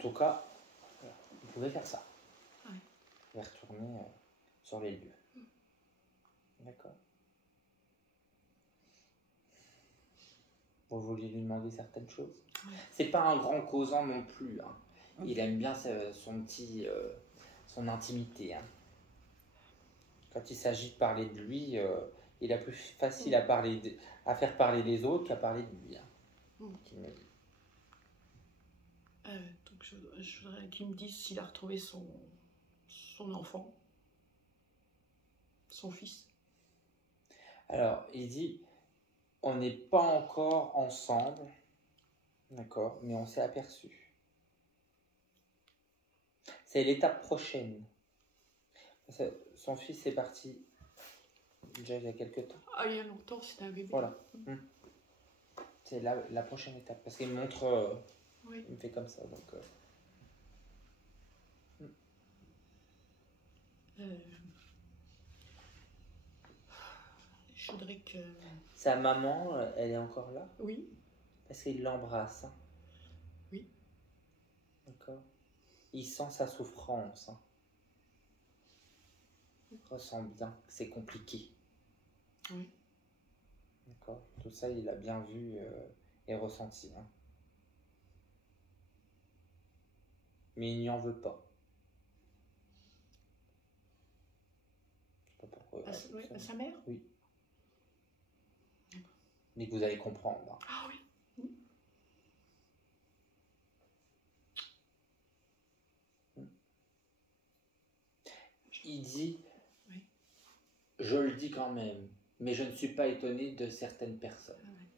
tout cas, vous pouvez faire ça. Ouais. Vous pouvez retourner sur les lieux. D'accord. Vous vouliez lui demander certaines choses. Ouais. C'est pas un grand causant non plus. Hein. Il aime bien son intimité. Hein. Quand il s'agit de parler de lui, il a plus facile à faire parler les autres qu'à parler de lui. Hein. Qu'il me dit. Donc je voudrais qu'il me dise s'il a retrouvé son enfant, son fils. Alors, il dit, on n'est pas encore ensemble, d'accord, mais on s'est aperçu. C'est l'étape prochaine. Son fils est parti déjà il y a quelques temps. Ah, il y a longtemps, c'était un bébé. Voilà. C'est la prochaine étape. Parce qu'il me montre... Oui. Il me fait comme ça, donc... Je voudrais que... Sa maman, elle est encore là? Oui. Parce qu'il l'embrasse. Hein. Oui. D'accord. Il sent sa souffrance. Hein. Il ressent bien que c'est compliqué. Oui. D'accord. Tout ça, il a bien vu et ressenti. Hein. Mais il n'y en veut pas. Je sais pas pourquoi. À sa mère? Oui. Mais que vous allez comprendre. Hein. Ah oui. Il dit, oui. Je le dis quand même, mais je ne suis pas étonné de certaines personnes. Ah ouais.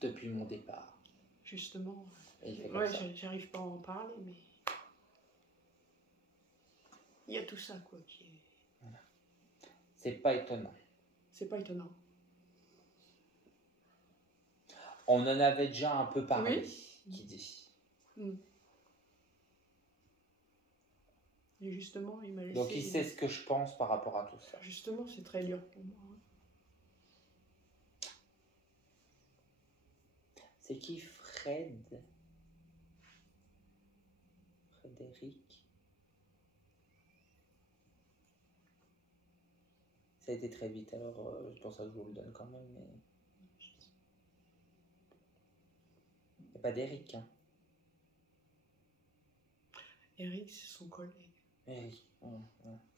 Depuis mon départ. Justement. Ouais, j'arrive pas à en parler, mais... Il y a tout ça, quoi, qui est... Voilà. C'est pas étonnant. C'est pas étonnant. On en avait déjà un peu parlé, qui dit. Et justement, il m'a laissé... Donc il sait ce que je pense par rapport à tout ça. Justement, c'est très dur pour moi. C'est qui Frédéric? Ça a été très vite, alors c'est pour ça que je vous le donne quand même. Mais... Il n'y a pas d'Eric. Hein. Eric, c'est son collègue. Eric.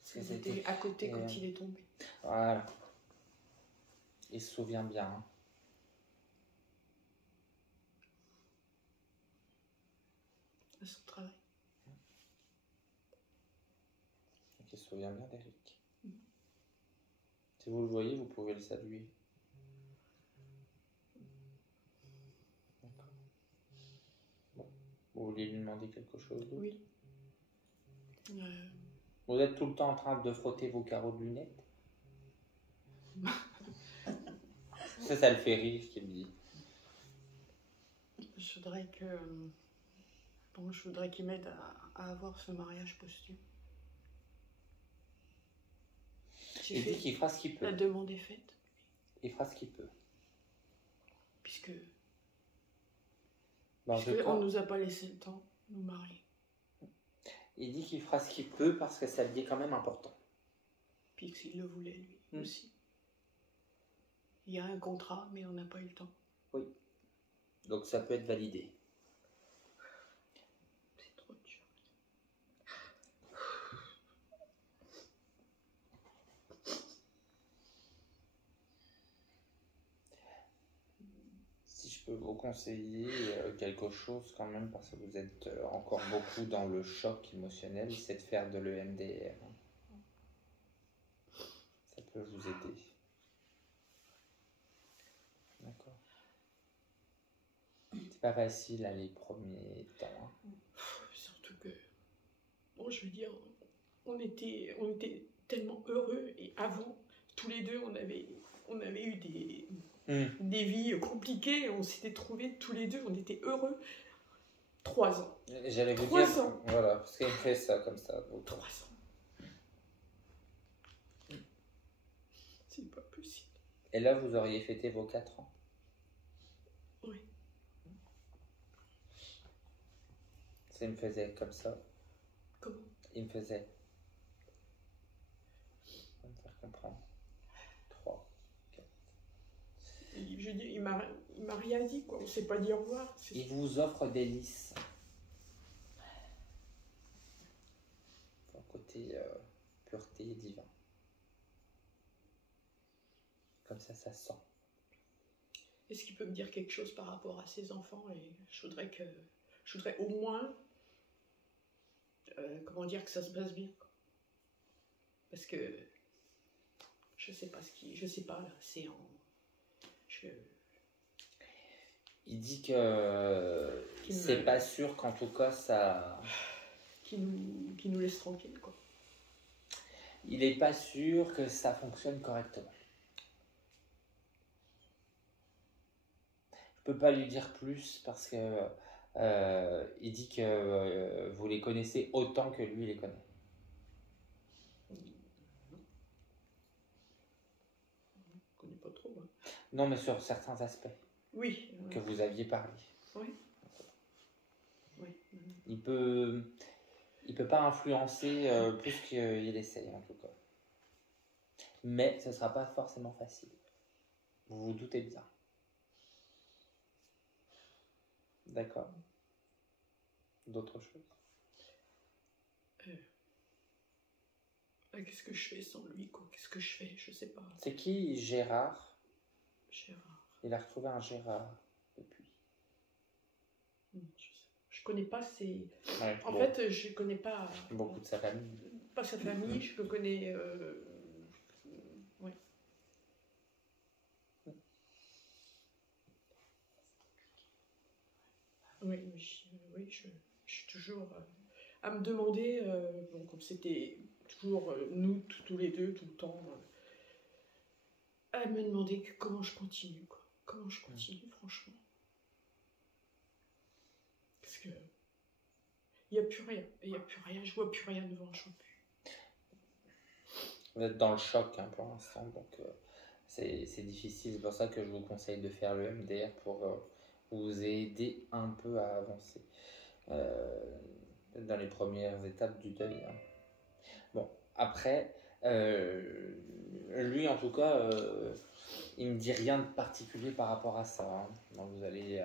C'était à côté quand il est tombé. Voilà. Il se souvient bien. Hein. À son travail. Donc, il se souvient bien d'Eric. Si vous le voyez, vous pouvez le saluer. D'accord. Bon. Vous vouliez lui demander quelque chose d'autre? Oui. Vous êtes tout le temps en train de frotter vos carreaux de lunettes? Ça le fait rire, ce qu'il me dit. Je voudrais que... Bon, je voudrais qu'il m'aide à avoir ce mariage posthume. Il dit qu'il fera ce qu'il peut. La demande est faite. Il fera ce qu'il peut. Puisque on nous a pas laissé le temps de nous marier. Il dit qu'il fera ce qu'il peut parce que ça lui est quand même important. Puis s'il le voulait, lui aussi. Il y a un contrat, mais on n'a pas eu le temps. Oui. Donc ça peut être validé. C'est trop dur. Si je peux vous conseiller quelque chose quand même, parce que vous êtes encore beaucoup dans le choc émotionnel, c'est de faire de l'EMDR. Ça peut vous aider. D'accord. C'est pas facile à les premiers temps. Hein. Surtout que, bon, je veux dire, on était tellement heureux et avant, tous les deux, on avait eu des vies compliquées, on s'était trouvés tous les deux, on était heureux. 3 ans. J'allais vous 3 ans. Voilà, parce qu'elle fait ça comme ça. Donc. 3 ans. C'est pas possible. Et là, vous auriez fêté vos 4 ans. Il me faisait comme ça. Comment? Il me faisait. On va me faire comprendre. 3, 4. Je dis, il m'a rien dit, quoi. On s'est pas dit au revoir. Il vous offre des lys. Pour le côté pureté divin. Comme ça sent. Est-ce qu'il peut me dire quelque chose par rapport à ses enfants? Et je voudrais au moins, comment dire, que ça se passe bien, quoi. Parce que je sais pas là, c'est en... Il dit que c'est pas sûr qu'en tout cas ça... Qui nous laisse tranquille, quoi. Il est pas sûr que ça fonctionne correctement. Je peux pas lui dire plus parce que il dit que vous les connaissez autant que lui les connaît. Je connais pas trop, hein. Non, mais sur certains aspects. Oui. Que vous aviez parlé. Oui. Oui. Il peut pas influencer plus qu'il essaye en tout cas. Mais ce sera pas forcément facile. Vous vous doutez bien. D'accord. D'autres choses? Qu'est-ce que je fais sans lui, quoi? Qu'est-ce que je fais? Je sais pas. C'est qui Gérard? Gérard. Il a retrouvé un Gérard depuis. Je connais pas ses... Ouais, en fait, je connais pas... Beaucoup de sa famille. Pas sa famille, je le connais... Ouais. Oui, je suis toujours à me demander, bon, comme c'était toujours nous, tous les deux, tout le temps, à me demander comment je continue, quoi. Comment je continue, franchement. Parce que il n'y a plus rien, je vois plus rien devant, je vois plus. Vous êtes dans le choc hein, pour l'instant, donc c'est difficile. C'est pour ça que je vous conseille de faire le MDR pour vous aider un peu à avancer dans les premières étapes du deuil. Hein. Bon, après, lui en tout cas, il me dit rien de particulier par rapport à ça. Hein. Donc vous allez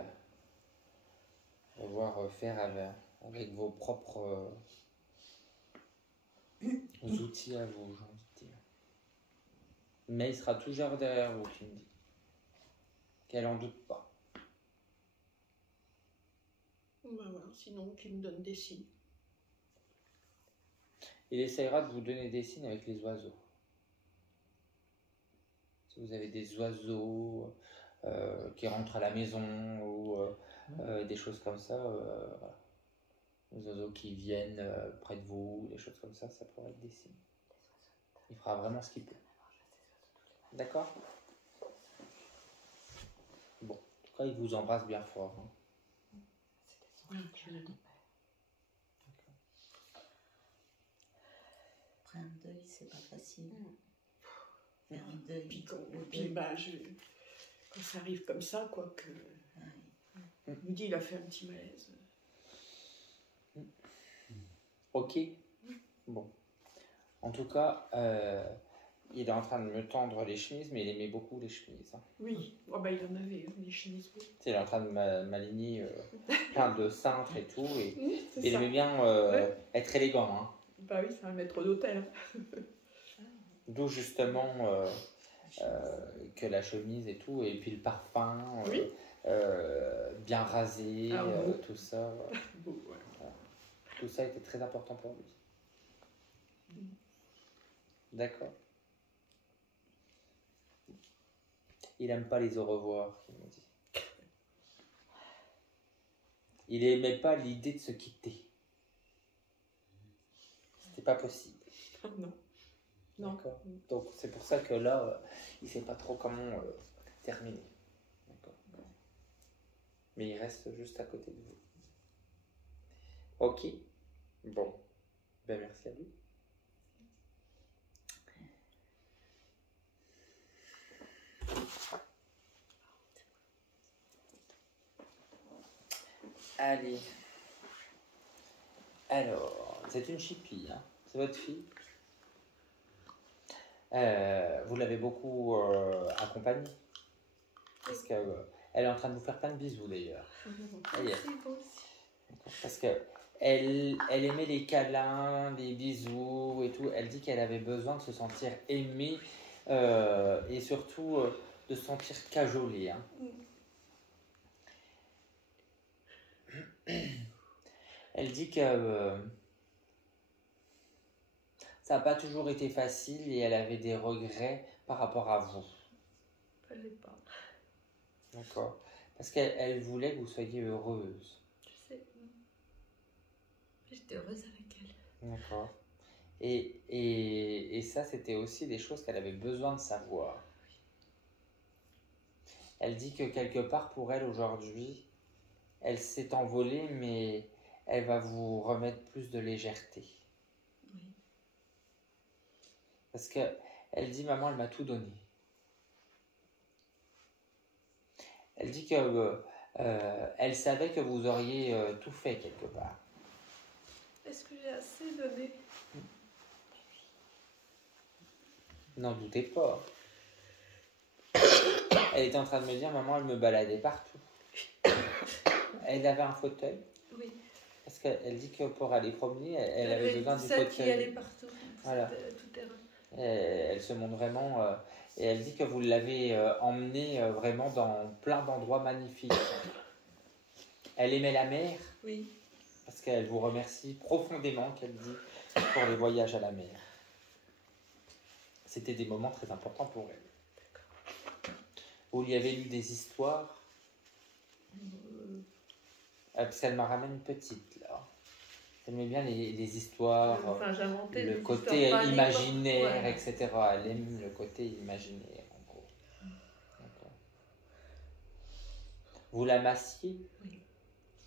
devoir faire avec vos propres outils à vous, j'ai envie de dire. Mais il sera toujours derrière vous, qui me dit. Qu'elle en doute pas. Ben voilà, sinon qu'il me donne des signes. Il essaiera de vous donner des signes avec les oiseaux. Si vous avez des oiseaux qui rentrent à la maison ou des choses comme ça, voilà. Les oiseaux qui viennent près de vous, des choses comme ça, ça pourrait être des signes. Il fera vraiment ce qu'il peut. D'accord? Bon, en tout cas, il vous embrasse bien fort. Hein. Ouais, je l'ai dit. Après un deuil, c'est pas facile. Faire un deuil. Puis quand ça arrive comme ça, quoi, que... Il me dit, il a fait un petit malaise. Ok. Bon. En tout cas, il est en train de me tendre les chemises, mais il aimait beaucoup les chemises. Hein. Oui, oh, bah, il en avait, des chemises. Oui. Il est en train de m'aligner plein de cintres et tout. Et Oui, il aimait bien être élégant. Hein. Bah oui, c'est un maître d'hôtel. D'où justement que la chemise et tout, et puis le parfum, oui. bien rasé, tout ça. Beau, ouais. Voilà. Tout ça était très important pour lui. D'accord. Il n'aime pas les au revoir, il m'a dit. Il n'aimait pas l'idée de se quitter. C'était pas possible. Non. Non. D'accord. Donc c'est pour ça que là, il ne sait pas trop comment terminer. D'accord. Mais il reste juste à côté de vous. Ok. Bon. Ben merci à lui. Allez. Alors, c'est une chipie, hein. C'est votre fille. Vous l'avez beaucoup accompagnée. Parce qu'elle est en train de vous faire plein de bisous d'ailleurs. Merci, toi aussi. Parce que elle aimait les câlins, les bisous et tout. Elle dit qu'elle avait besoin de se sentir aimée et surtout de se sentir cajolée. Hein. Elle dit que ça n'a pas toujours été facile et elle avait des regrets par rapport à vous. Fallait pas. D'accord. Parce qu'elle voulait que vous soyez heureuse. Je sais. J'étais heureuse avec elle. D'accord. Et ça, c'était aussi des choses qu'elle avait besoin de savoir. Elle dit que quelque part pour elle aujourd'hui, elle s'est envolée, mais elle va vous remettre plus de légèreté. Oui. Parce qu'elle dit, maman, elle m'a tout donné. Elle dit que elle savait que vous auriez tout fait quelque part. Est-ce que j'ai assez donné? N'en doutez pas. Elle était en train de me dire, maman, elle me baladait partout. Elle avait un fauteuil. Oui. Parce qu'elle dit que pour aller promener, elle avait besoin du fauteuil. fauteuil. Qui allait partout. Voilà. Tout terrain. Elle se montre vraiment... et elle dit que vous l'avez emmenée vraiment dans plein d'endroits magnifiques. Elle aimait la mer. Oui. Parce qu'elle vous remercie profondément, qu'elle dit, pour les voyages à la mer. C'était des moments très importants pour elle. Vous lui avez lu des histoires parce qu'elle m'a ramené une petite, là. Elle aimait bien les histoires, j'inventais le des côté histoires imaginaire, ouais. etc. Elle aime le côté imaginaire, en gros. D'accord. Vous la massiez? Oui.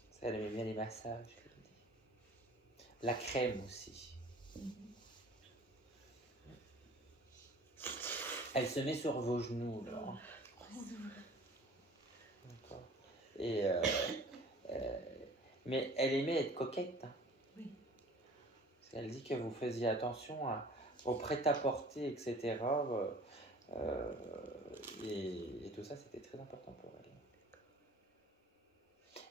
Parce qu'elle aimait bien les massages. La crème aussi. Elle se met sur vos genoux, là. D'accord. Et mais elle aimait être coquette. Hein. Oui. Elle dit que vous faisiez attention au prêt-à-porter, etc. Et tout ça, c'était très important pour elle.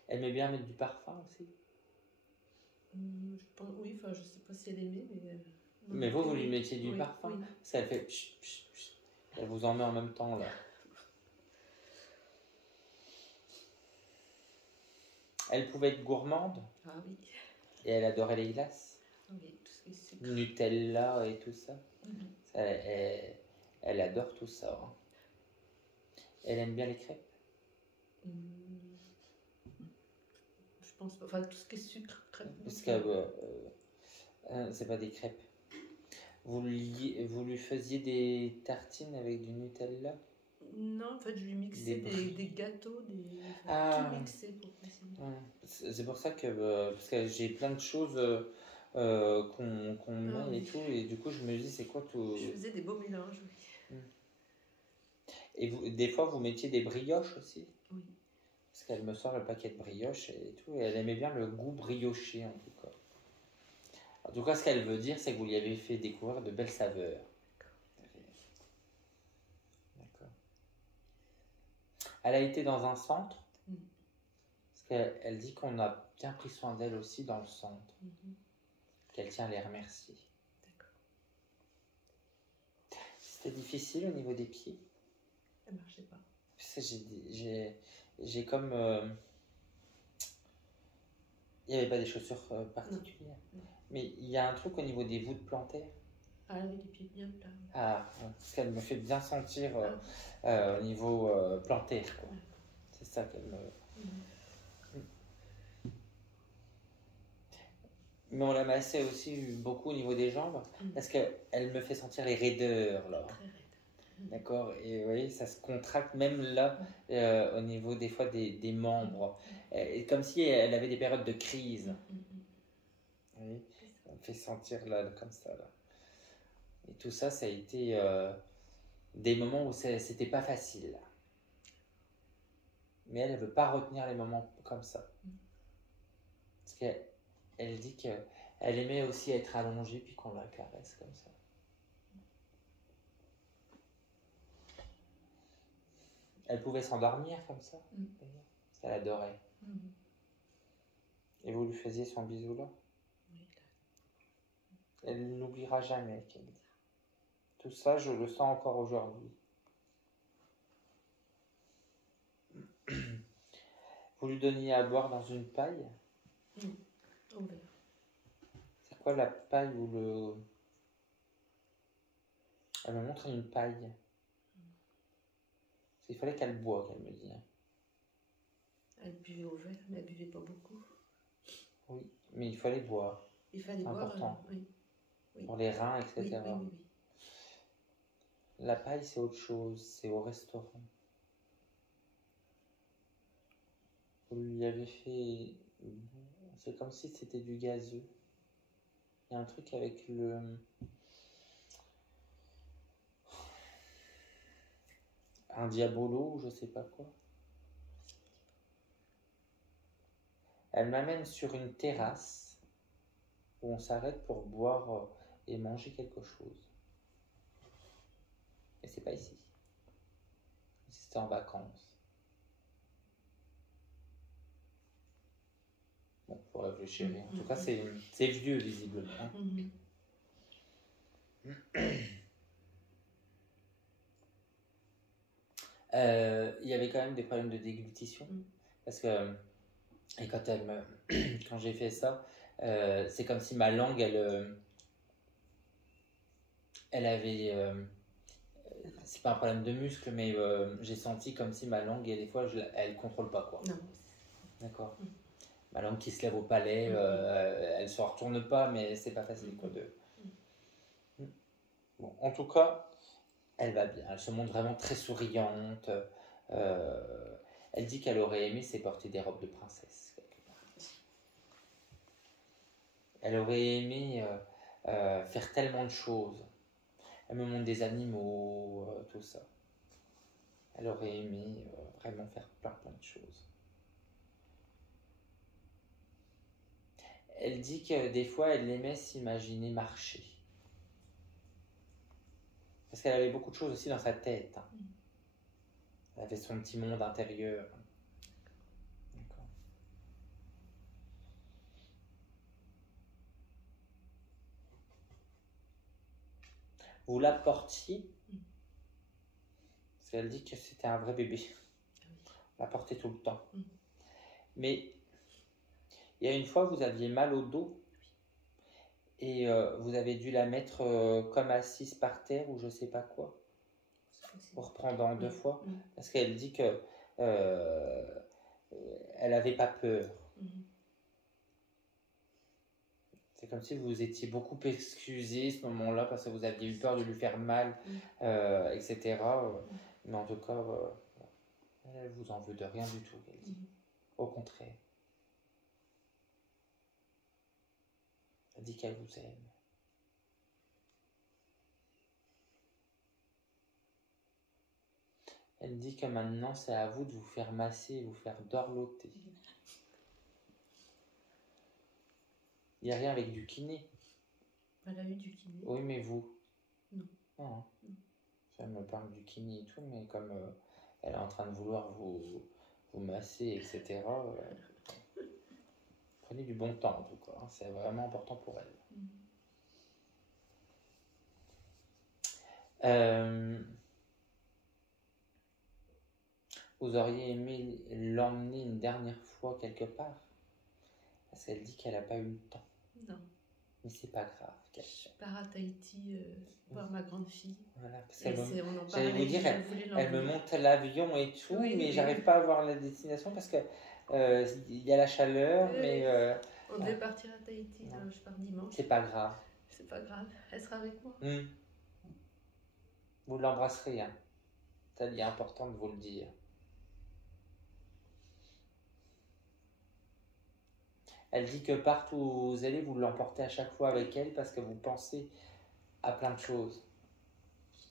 Elle aimait bien mettre du parfum aussi. Je pense, oui, enfin, je sais pas si elle aimait, mais... Mais vous lui mettiez du parfum. Oui. Ça, elle fait... Psh, psh, psh. Elle vous en met en même temps, là. Elle pouvait être gourmande. Ah oui. Et elle adorait les glaces. Oui, tout ce qui est sucre. Nutella et tout ça. Mm-hmm. Ça elle adore tout ça. Hein. Elle aime bien les crêpes. Je pense pas. Enfin, tout ce qui est sucre, crêpes. Parce que c'est pas des crêpes. Vous lui faisiez des tartines avec du Nutella? Non, en fait, je lui mixais des gâteaux, tout mixé pour passer. C'est pour ça que parce que j'ai plein de choses qu'on met et tout, et du coup je me dis c'est quoi tout. Je faisais des beaux mélanges, oui. Et des fois vous mettiez des brioches aussi? Oui. Parce qu'elle me sort le paquet de brioches et tout, et elle aimait bien le goût brioché en tout cas. En tout cas, ce qu'elle veut dire, c'est que vous lui avez fait découvrir de belles saveurs. D'accord. Elle a été dans un centre. Parce qu'elle dit qu'on a bien pris soin d'elle aussi dans le centre. Qu'elle tient à les remercier. D'accord. C'était difficile au niveau des pieds? Ça ne marchait pas. J'ai comme... il n'y avait pas des chaussures particulières. Non. Mais il y a un truc au niveau des voûtes plantaires. Ah, avec les pieds bien plats. Ah, parce qu'elle me fait bien sentir au niveau plantaire. Quoi. C'est ça qu'elle me... Mais on la massait aussi beaucoup au niveau des jambes, parce qu'elle me fait sentir les raideurs, là. Très raide. D'accord? Et vous voyez, ça se contracte même là, au niveau des fois des membres. Comme si elle avait des périodes de crise. Oui, ça me fait sentir là, comme ça. Là. Et tout ça, ça a été des moments où c'était pas facile. Mais elle ne veut pas retenir les moments comme ça. Parce qu'elle dit qu'elle Elle aimait aussi être allongée puis qu'on la caresse comme ça. Elle pouvait s'endormir comme ça, d'ailleurs. Parce qu'elle adorait. Et vous lui faisiez son bisou là? Oui. Elle n'oubliera jamais, qu'elle dit. Tout ça, je le sens encore aujourd'hui. Vous lui donniez à boire dans une paille? En verre. C'est quoi la paille ou le... Elle me montre une paille. Il fallait qu'elle boive, qu'elle me dit. Elle buvait au verre, mais elle buvait pas beaucoup. Oui, mais il fallait boire. Il fallait boire, important. Oui. Pour les reins, etc. Oui. La paille, c'est autre chose. C'est au restaurant. Vous lui avez fait... C'est comme si c'était du gazeux. Il y a un truc avec le... Un diabolo ou je sais pas quoi. Elle m'amène sur une terrasse où on s'arrête pour boire et manger quelque chose. Et c'est pas ici. C'était en vacances. Bon, faut réfléchir. En tout cas, c'est vieux, visiblement. Il y avait quand même des problèmes de déglutition. Parce que... Et quand j'ai fait ça, c'est comme si ma langue, elle avait... c'est pas un problème de muscle, mais j'ai senti comme si ma langue, et des fois, elle contrôle pas, quoi. Non. D'accord. Ma langue qui se lève au palais, elle se retourne pas, mais c'est pas facile, quoi, de... Bon, en tout cas, elle va bien. Elle se montre vraiment très souriante. Elle dit qu'elle aurait aimé c'est porter des robes de princesse, quelque part. Elle aurait aimé faire tellement de choses. Elle me montre des animaux, tout ça. Elle aurait aimé vraiment faire plein de choses. Elle dit que des fois, elle aimait s'imaginer marcher. Parce qu'elle avait beaucoup de choses aussi dans sa tête. Elle avait son petit monde intérieur. D'accord. Vous la portiez? Parce qu'elle dit que c'était un vrai bébé. On la portait tout le temps. Mais il y a une fois, vous aviez mal au dos. Et vous avez dû la mettre comme assise par terre ou je sais pas quoi. Pour reprendre en 2 fois. Parce qu'elle dit que elle avait pas peur. C'est comme si vous étiez beaucoup excusé ce moment-là parce que vous aviez eu peur de lui faire mal, etc. Mais en tout cas, elle vous en veut de rien du tout, elle dit. Au contraire. Elle dit qu'elle vous aime. Elle dit que maintenant, c'est à vous de vous faire masser et vous faire dorloter. Il n'y a rien avec du kiné. Elle a eu du kiné. Oui, mais vous? Non. Non. Elle me parle du kiné et tout, mais comme elle est en train de vouloir vous masser, etc., prenez du bon temps en tout cas. C'est vraiment important pour elle. Vous auriez aimé l'emmener une dernière fois quelque part? Parce qu'elle dit qu'elle n'a pas eu le temps. Non. Mais c'est pas grave. Je pars à Tahiti voir ma grande fille. Voilà, parce j'allais vous dire, elle me monte l'avion et tout, mais j'arrive pas à voir la destination parce que il y a la chaleur, mais... on devait partir à Tahiti, là, je pars dimanche. C'est pas grave. C'est pas grave, elle sera avec moi. Vous l'embrasserez, hein. C'est important de vous le dire. Elle dit que partout où vous allez, vous l'emportez à chaque fois avec elle parce que vous pensez à plein de choses.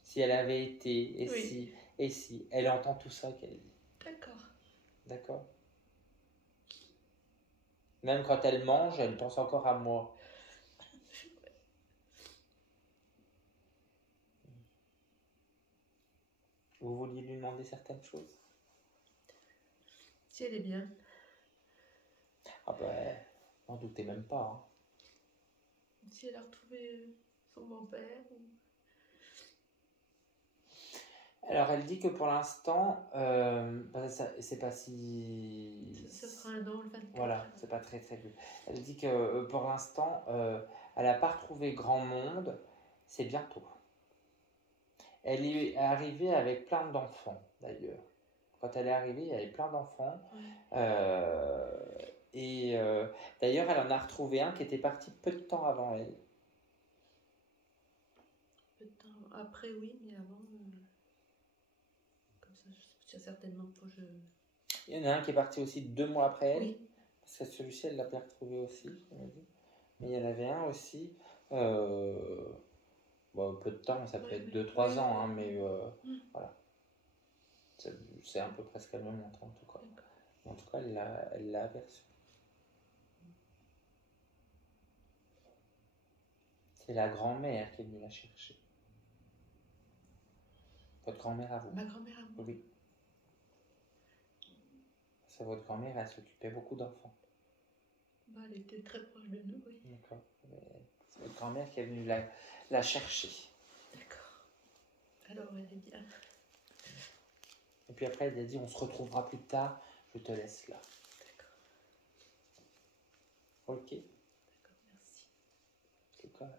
Si elle avait été, et si. Elle entend tout ça qu'elle dit. D'accord. D'accord. Même quand elle mange, elle pense encore à moi. Vous vouliez lui demander certaines choses? Si elle est bien. Ah ben, n'en doutez même pas. Hein. Si elle a retrouvé son grand-père. Alors, elle dit que pour l'instant, c'est pas si... Ça sera un an, le 24. Voilà, c'est pas très très vieux. Elle dit que pour l'instant, elle n'a pas retrouvé grand monde, c'est bientôt. Elle est arrivée avec plein d'enfants, d'ailleurs. Quand elle est arrivée, il y avait plein d'enfants. Oui. D'ailleurs, elle en a retrouvé un qui était parti peu de temps avant elle. Peu de temps après, oui, mais avant... Comme ça, je sais certainement pas. Il y en a un qui est parti aussi 2 mois après elle. Oui. Parce que celui-ci, elle l'a bien retrouvé aussi, elle m'a dit. Mais il y en avait un aussi... Bon, peu de temps, ça peut être 2-3 ans, hein, mais voilà. C'est à peu près ce qu'elle me montre en tout cas. En tout cas, elle l'a aperçu. C'est la grand-mère qui est venue la chercher. Votre grand-mère à vous? Ma grand-mère à moi? Oui. C'est votre grand-mère, elle s'occupait beaucoup d'enfants. Bah, elle était très proche de nous, oui. D'accord. C'est votre grand-mère qui est venue la chercher. D'accord. Alors, elle est bien. Et puis après, elle a dit, on se retrouvera plus tard, je te laisse là. D'accord. Ok. D'accord, merci. En tout cas,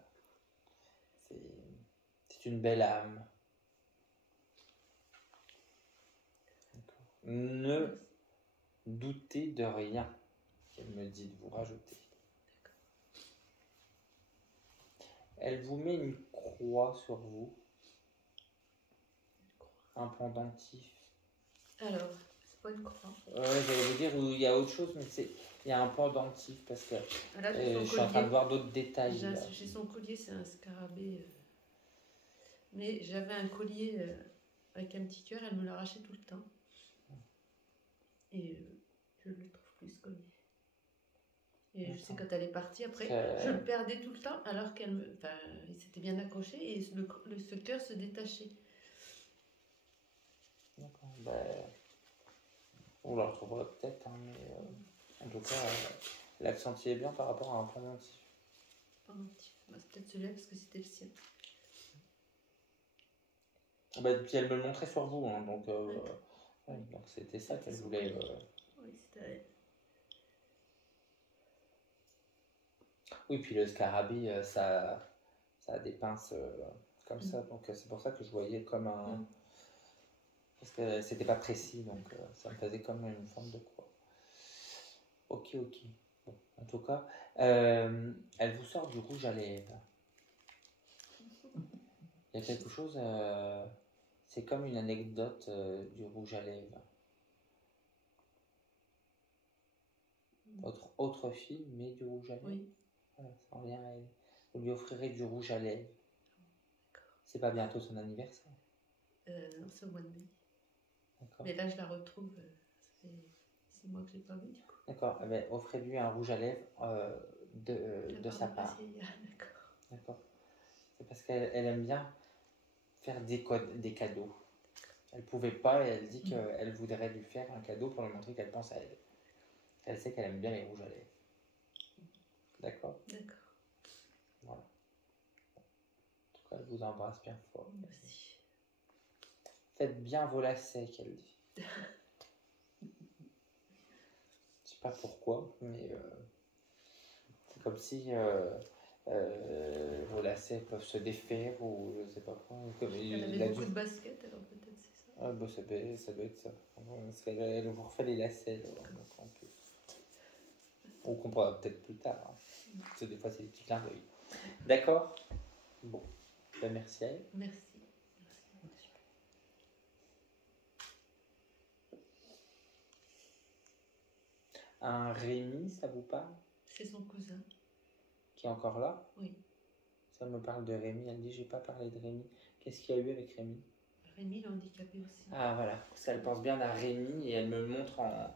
c'est une belle âme. Ne doutez de rien qu'elle me dit de vous rajouter. Elle vous met une croix sur vous, un pendentif. Alors, c'est pas une croix. J'allais vous dire où il y a autre chose, mais il y a un pendentif parce que là, je suis en train de voir d'autres détails. Chez son collier, c'est un scarabée. Mais j'avais un collier avec un petit cœur, elle me l'arrachait tout le temps. Et je ne le trouve plus ce collier. Et je sais quand elle est partie, après, je le perdais tout le temps, alors il s'était bien accroché et ce cœur se détachait. D'accord. On le retrouvera peut-être, hein, mais en tout cas, l'accentuait bien par rapport à un pendentif. Pendentif. C'est peut-être celui-là parce que c'était le sien. Puis elle me le montrait sur vous, hein, donc c'était ça qu'elle voulait. Oui, c'était elle. Oui, puis le scarabée, ça a des pinces comme ça, donc c'est pour ça que je voyais comme un... Parce que c'était pas précis, donc ça me faisait comme une forme de croix. Ok. Bon, en tout cas, elle vous sort du rouge à lèvres. Il y a quelque chose... c'est comme une anecdote du rouge à lèvres. Votre autre fille met du rouge à lèvres. Oui. Voilà, ça en vient à elle. Vous lui offrirez du rouge à lèvres. C'est pas bientôt son anniversaire? Non, c'est au mois de mai. D'accord. Mais là, je la retrouve. Ça fait 6 mois que je l'ai pas vue, du coup. D'accord. Eh bien, offrez-lui un rouge à lèvres de sa part. D'accord. C'est parce qu'elle aime bien faire des cadeaux. Elle pouvait pas et elle dit qu'elle voudrait lui faire un cadeau pour lui montrer qu'elle pense à elle. Elle sait qu'elle aime bien les rouges à lèvres. D'accord? D'accord. Voilà. En tout cas, elle vous embrasse bien fort. Merci. Faites bien vos lacets, qu'elle dit. Je sais pas pourquoi, mais c'est comme si vos lacets peuvent se défaire ou je sais pas quoi. Elle avait beaucoup de baskets, alors peut-être c'est ça. Ah, bah, ça doit être ça. Elle vous refait les lacets donc, en plus. On comprendra peut-être plus tard. Hein. Parce que des fois, c'est des petits clins d'œil. D'accord? Bon. Ben, merci à elle. Merci. Un Rémi, ça vous parle? C'est son cousin. Qui est encore là? Oui. Ça me parle de Rémi. Elle dit, j'ai pas parlé de Rémi. Qu'est-ce qu'il y a eu avec Rémi? Rémi, il est handicapé aussi. Ah voilà, ça, elle pense bien à Rémi et elle me montre en,